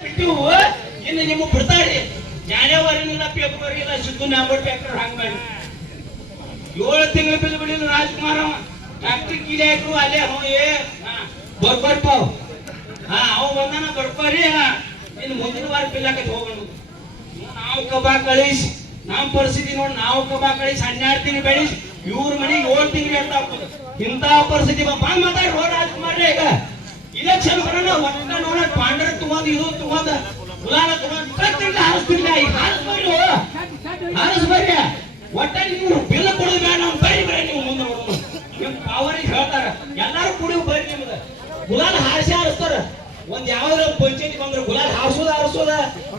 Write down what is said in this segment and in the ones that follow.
ಬಿಟ್ಟು ಇನ್ನು ನಿಮಗೆ ಬಿಡ್ತಾರಿ. ಜಾನ್ಯವಾರಿನಿಲ್ಲ, ಫೆಬ್ರವರಿ ಇಲ್ಲ, ಸಿದ್ದು ನವಂಬರ್ ಟ್ಯಾಕ್ಟರ್ ಹಂಗ ಮಾಡಿ 7 ತಿಂಗಳ ಬಿಲ್ ಬಿಡಿಲ್ಲ ರಾಜ್ಕುಮಾರ್. ಟ್ಯಾಕ್ಟರ್ ಕೀಲಿ ಹಾಕ್ರು ಅಲ್ಲೇ ಬರ್ಪಾವ್ ಅವ್ ಬಂದಾನ ಬರ್ಪಾರಿ. ಇನ್ನು ಮುಂದಿನ ವಾರ ಬಿಲ್ ಹಾಕಿ ಹೋಗೋಣ. ನಾವು ಕಬಾ ಕಳಿಸಿ ನಮ್ಮ ಪರಿಸ್ಥಿತಿ ನೋಡಿ, ನಾವು ಕಬಾ ಕಳಿಸಿ 12 ತಿಂಗಳು ಬೆಳಿಸಿ ಇವ್ರ ಮನೆ 7 ತಿಂಗಳು ಎಡ್ತಾ ಹೋಗ್ತದೆ. ಇಂಥ ಪರಿಸ್ಥಿತಿ ಬಂದ್ ಮಾತಾಡಿ ಹೋ ರಾಜ್ಕುಮಾರ್. ಈಗ ಇಲೆಕ್ಷನ್ ಬರೋಣ ಒಟ್ಟ ನೋಡ ಪಾಂಡ್ರ ತಗೊಂಡ್ ಇದು ತಗೊಂಡ್ ಗುಲಾಲ ತಗೊಂಡ್ ಪ್ರತಿಲ್ಲ ಹಾರಿಸ್ತಿರ್ಲ. ಈಗ ಹಾರಿಸ್ಬರ್ರಿ ಒಟ್ಟ ನೀವು ಬಿಲ್ ಕೊಡೋದು ಬೇಡ. ನಾವು ಬರಿ ನೀವು ಮುಂದೆ ಬರೋದು ನಿಮ್ ಪವರಿಗೆ ಹೇಳ್ತಾರ. ಎಲ್ಲಾರು ಕುಡಿ ಬರ್ರಿ. ನಿಮ್ದು ಗುಲಾಲ್ ಹಾರಿಸ್ತಾರ. ಒಂದ್ ಯಾವ್ದಾರ ಪಂಚಾಯತಿ ಬಂದ್ರೆ ಗುಲಾಲ್ ಹಾರಿಸೋದ,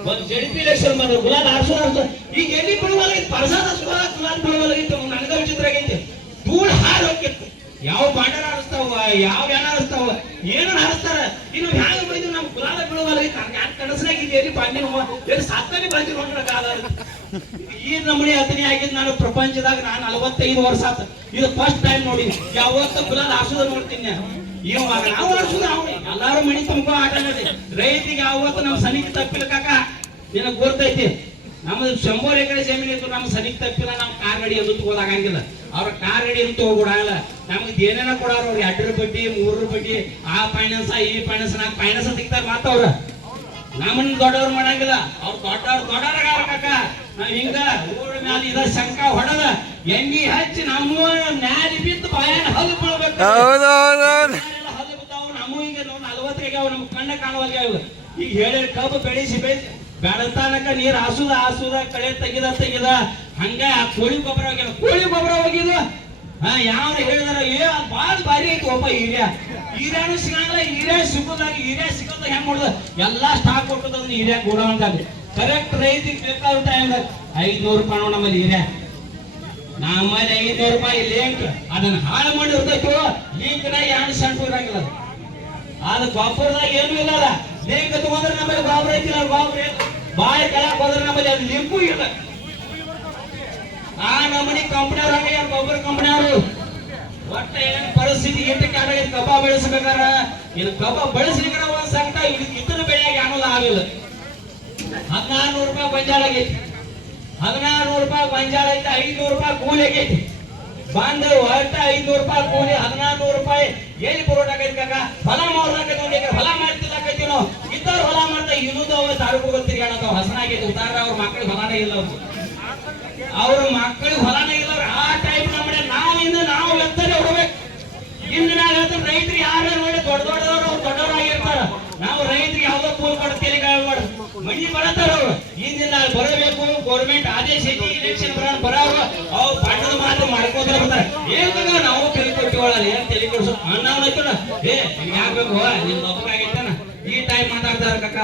ಒಂದ್ ಜೆಡಿಪಿ ಎಲೆಕ್ಷನ್ ಬಂದ್ರೆ ಗುಲಾಲ್ ಹಾರಿಸೋದ. ಈಗ ಎಲ್ಲಿ ಬಿಡುವಲ್ಲಾಗಿತ್ತು, ಪ್ರಸಾದ ಗುಲಾಲ್ ಬಿಡುವಲ್ಲಾಗಿತ್ತು. ನನಗ ವಿಚಿತ್ರ ಆಗೈತಿ. ಧೂಳ್ ಹಾರಿ ಹೋಗಿತ್ತು. ಯಾವ ಬಾಂಡರ್ ಹಾರಿಸ್ತಾವ, ಯಾವ ಏನ ಹಾರಿಸ್ತಾವ, ಏನ ಹಾರಿಸ್ತಾರ. ಇನ್ನು ಹ್ಯಾಂಗ ಬೈದು ನಮ್ ಗುಲಾಲ ಬಿಡುವಲ್ಲಾಗಿತ್ತು. ಕನಸಿನಾಗಿದ್ದು ಎಲ್ಲಿ ಬಾಂಡಿನ ಎಲ್ಲಿ ಸಾತ್ತಲ್ಲಿ ಬಂದಿ ನೋಡ್ರಕ್ಕಾಗ. ಈ ನಮೂನಿ ಹತ್ತನೇ ಆಗಿದ್ದು ನಾನು ಪ್ರಪಂಚದಾಗ. ನಾನು 45 ವರ್ಷ ಆತ ಇದು ಫಸ್ಟ್ ಟೈಮ್ ನೋಡಿ. ಯಾವತ್ತ ಗುಲಾಲ್ ಹಾರಿಸೋದ ನೋಡ್ತೀನಿ. ಇವಾಗ ನಾವು ಹಾರಿಸೋದು ಅವ್ನಿ ಎಲ್ಲಾರು ಮಣಿ ತುಂಬ ಆಟ ನಡಿ. ರೈತಿಗೆ ಯಾವತ್ತು ನಮ್ ಸನಿಕ್ ತಪ್ಪಿಲ್ಲ ಕಾಕ, ನಿನಗ್ ಗೊತ್ತೈತಿ. ನಮ್ದು 100 ಎಕರೆ ಜಮೀನು ಇತ್ತು, ನಮ್ ಸನಿಕ್ ತಪ್ಪಿಲ್ಲ. ನಮ್ ಕಾರ್ ಗಾಡಿ ಅದು ತಗೋದಾಗಂಗಿಲ್ಲ. ಅವ್ರ ಕಾರ್ ಗಾಡಿ ಅಂತ ತಗೋಬಿಡಲ್ಲ. ನಮ್ಗೆ ಏನೇನ ಕೊಡಾರ ಅವ್ರು 2 ಬಡ್ಡಿ 3 ಬಡ್ಡಿ, ಆ ಫೈನಾನ್ಸ್ ಈ ಫೈನಾನ್ಸ್ 4 ಫೈನಾನ್ಸ್ ತೆಗಿತಾರ. ಮಾತವ್ರ ನಮ್ಮನ್ನ ದೊಡ್ಡವ್ರು ಮಾಡಂಗಿಲ್ಲ. ಅವ್ರು ದೊಡ್ಡವ್ರಾಗ ಕಾಕ. ನಾವ್ ಹಿಂಗ ಊರ ಮ್ಯಾಲ ಇದ ಶಂಕ ಹೊಡದ ಎಣ್ಣಿ ಹಚ್ಚಿ ನಮ್ಮ ನ್ಯಾಲಿ ಬಿದ್ದು ಬಾಯಾನ ಹಲ್ಲು ಬೀಳ್ಬೇಕು. ಹಲ್ಲು ಬಿದ್ದಾವ ನಮ್ಮ ಹಿಂಗ 40 ನಮ್ ಕಣ್ಣ ಕಾಣುವಾಗ. ಈಗ ಹೇಳಿ ಕಬ್ಬು ಬೆಳೆಸಿ ಬೆಳತಾನಕ ನೀರ್ ಹಾಸುದ ಕಳೆ ತೆಗಿದ ಹಂಗ ಕೋಳಿ ಗೊಬ್ಬರ ಹೋಗಿದ. ಯಾವ ಹೇಳಿದಾರ ಬಾಳ್ ಬಾರಿ ಐತಿ ಒಬ್ಬ ಹೀರ್ಯಾನು ಸಿಗಂಗಿಲ್ಲ. ಹೀರ್ಯಾ ಸಿಗೋದಾಗ ಹೆಂಗ್ ಮಾಡುದ ಎಲ್ಲಾ ಸ್ಟಾಕ್ ಕೊಟ್ಟದ ಹೀರ್ಯಾ ಗೋಡೌನ್ದಾಗ. ಕರೆಕ್ಟ್ ರೈತಿಗೆ ಬೇಕಾದ ಟೈಮ್ದಾಗ 500 ರೂಪಾಯಿ ನೋಡ್ ನಮ್ಮಲ್ಲಿ ಹೀರ್ಯಾ. ನಮ್ಮಲ್ಲಿ 500 ರೂಪಾಯಿ ಲಿಂಕ್ ಅದನ್ನ ಹಾಳು ಮಾಡಿರ್ತೈತು. ಲಿಂಕ್ನಾಗ 2 ಸೆಂಟ್ ಇರಂಗಿಲ್ಲ. ಅದು ಗೊಬ್ಬರದಾಗ ಏನು ಇಲ್ಲ. ಲಿಂಕ್ ತಗೊಂಡ್ರೆ ನಮ್ಮಲ್ಲಿ ಗೊಬ್ಬರ ಐತಿಲ್ಲ. ಗೊಬ್ಬರ ಬಾಯಿ ಕೆಳಕ್ ಹೋದ್ರೆ ನಮ್ಮಲ್ಲಿ ಅದು ಲಿಂಕು ಇಲ್ಲ. ಆ ನಮ್ಮನಿ ಕಂಪನಿಯವ್ರ ಹಂಗ ಗೊಬ್ಬರ ಕಂಪನಿಯವರು ಒಟ್ಟ ಏನ್ ಪರಿಸ್ಥಿತಿ ಎಷ್ಟು ಕಾಲಾಗೈತಿ. ಕಬ್ಬ ಬೆಳೆಸಬೇಕಾರ ಇದು ಕಬ್ಬ ಬೆಳೆಸ್ಲಿಕ್ಕೆ ಒಂದ್ ಸಂಕಟ. ಇತರ ಬೆಳೆಯಾಗಿ ಅನ್ನೋದು ಆಗಿಲ್ಲ. 1400 ರೂಪಾಯಿ ಗೊಂಜಾಳ ಆಗೈತಿ. 1400 ರೂಪಾಯಿ ಗೊಂಜಾಳ ಐತಿ. 500 ರೂಪಾಯಿ ಕೂಲಿ ಆಗೈತಿ. ಬಂದ ಒಟ್ಟ 500 ರೂಪಾಯಿ ಕೂಲಿ, 1400 ರೂಪಾಯಿ ಎಲ್ಲಿ ಪುರೋಟ ಆಗೈತಿ ಕಾಕ. ಹೊಲ ಮಾಡ್ದಾಕೈತಿ. 1 ಎಕರೆ ಹೊಲ ಮಾಡ್ತಿದ್ದಾಕೈತಿ. ನಾವು ಇದ್ದವ್ರು ಹೊಲ ಮಾಡ್ತಾ ಇನ್ನೂದು ಅವ ತಾಲೂಕು ಗೊತ್ತಿರಿ ಅನ್ನೋ ಹಸನಾಗೈತಿ. ಉದಾಹರಣೆ ಅವ್ರ ಮಕ್ಕಳಿಗೆ ಹೊಲಾನೇ ಇಲ್ಲ. ಅವ್ರ ಮಕ್ಕಳಿಗೆ ಹೊಲಾನೇ ಇಲ್ಲ. ಆ ಟೈಪ್ ನಮ್ಮನೆ ನಾವು ಎತ್ತರೆ ಹೊಡ್ಬೇಕು. ಇನ್ನು ನಾವು ಹೇಳ್ತಾರೆ ರೈತರು ಯಾರು ನೋಡಿ ದೊಡ್ಡದವ್ರು ಅವ್ರು ದೊಡ್ಡವರಾಗಿರ್ತಾರ. ನಾವು ರೈತರಿಗೆ ಯಾವ್ದೋ ಕೂಲ್ ಕೊಡ್ತೀರಿ ಮಣ್ಣಿ ಬರತ್ತಾರ. ಅವ್ರು ಇಂದಿನ ಬರಬೇಕು. ಗೌರ್ಮೆಂಟ್ ಆದೇಶ ಐತಿ, ಇಲೆಕ್ಷನ್ ಬರೋರು ಅವು ಬಣ್ಣದ ಮಾತು ಮಾಡ್ಕೋತಾರೆ ಬರ್ತಾರೆ. ಏನಾಗ ನಾವು ತಲೆ ಕೊಟ್ಟಿವಲ್ಲ, ಏನ್ ತಲೆ ಕೊಡ್ಸೋ ಅನ್ನೋಣ. ಯಾಕಬೇಕು ನಿಮ್ ಒಬ್ಬರ ಆಗೈತಾನ ಈ ಟೈಪ್ ಮಾತಾಡ್ತಾರ ಕಕ್ಕ.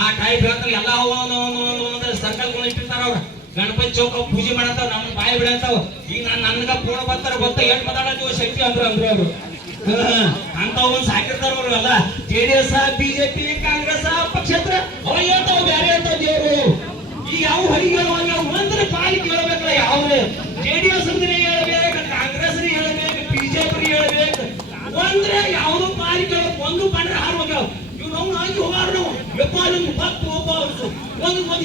ಆ ಟೈಪ್ ಹೇಳ್ತಾರೆ. ಎಲ್ಲ ಒಂದು ಸರ್ಕಲ್ಗಳು ಇಟ್ಟಿರ್ತಾರ. ಅವ್ರು ಗಣಪತಿ ಚೌಕ ಪೂಜೆ ಮಾಡಂತಾವ. ನಮ್ ಬಾಯಿ ಬಿಡಂತಾವ. ಈಗ ನನ್ಗ ಪೂರ್ಣ ಬರ್ತಾರ ಗೊತ್ತ. ಎಟ್ ಮಾತಾಡತ್ತೀವಿ ಶಕ್ತಿ ಅಂದ್ರು ಅವ್ರು ಅಂತ ಒಂದ್ ಸಾಕಿರ್ತಾರ. ಅವ್ರು ಎಲ್ಲ JDS BJP ಕಾಂಗ್ರೆಸ್ ಪಕ್ಷೇತರ ಅವ ಹೇಳ್ತಾವ. ಬ್ಯಾರೆ ಹೇಳ್ತಾವ ದೇವ್ರು. ಈಗ ಯಾವ ಹೊರಗೆ ಹೇಳುವಾಗ ಒಂದ್ರ ಪಾಲಿ ಕೇಳಬೇಕಲ್ಲ. ಯಾವ್ದು JDS ಹೇಳ್ಬೇಕು, ಕಾಂಗ್ರೆಸ್ ಹೇಳ್ಬೇಕು, BJP ಹೇಳ್ಬೇಕು. ಒಂದ್ರೆ ಯಾವ್ದು ಪಾಲಿ ಕೇಳಬೇಕು. ಒಂದು ಬಂದ್ರೆ ಹಾರು ಹೋಗ್ಯಾವ. ಇವ್ ನಾವು ಹೋಗಾರ ನಾವು ಎಪ್ಪ 10 ಒಬ್ಬ ಒಂದು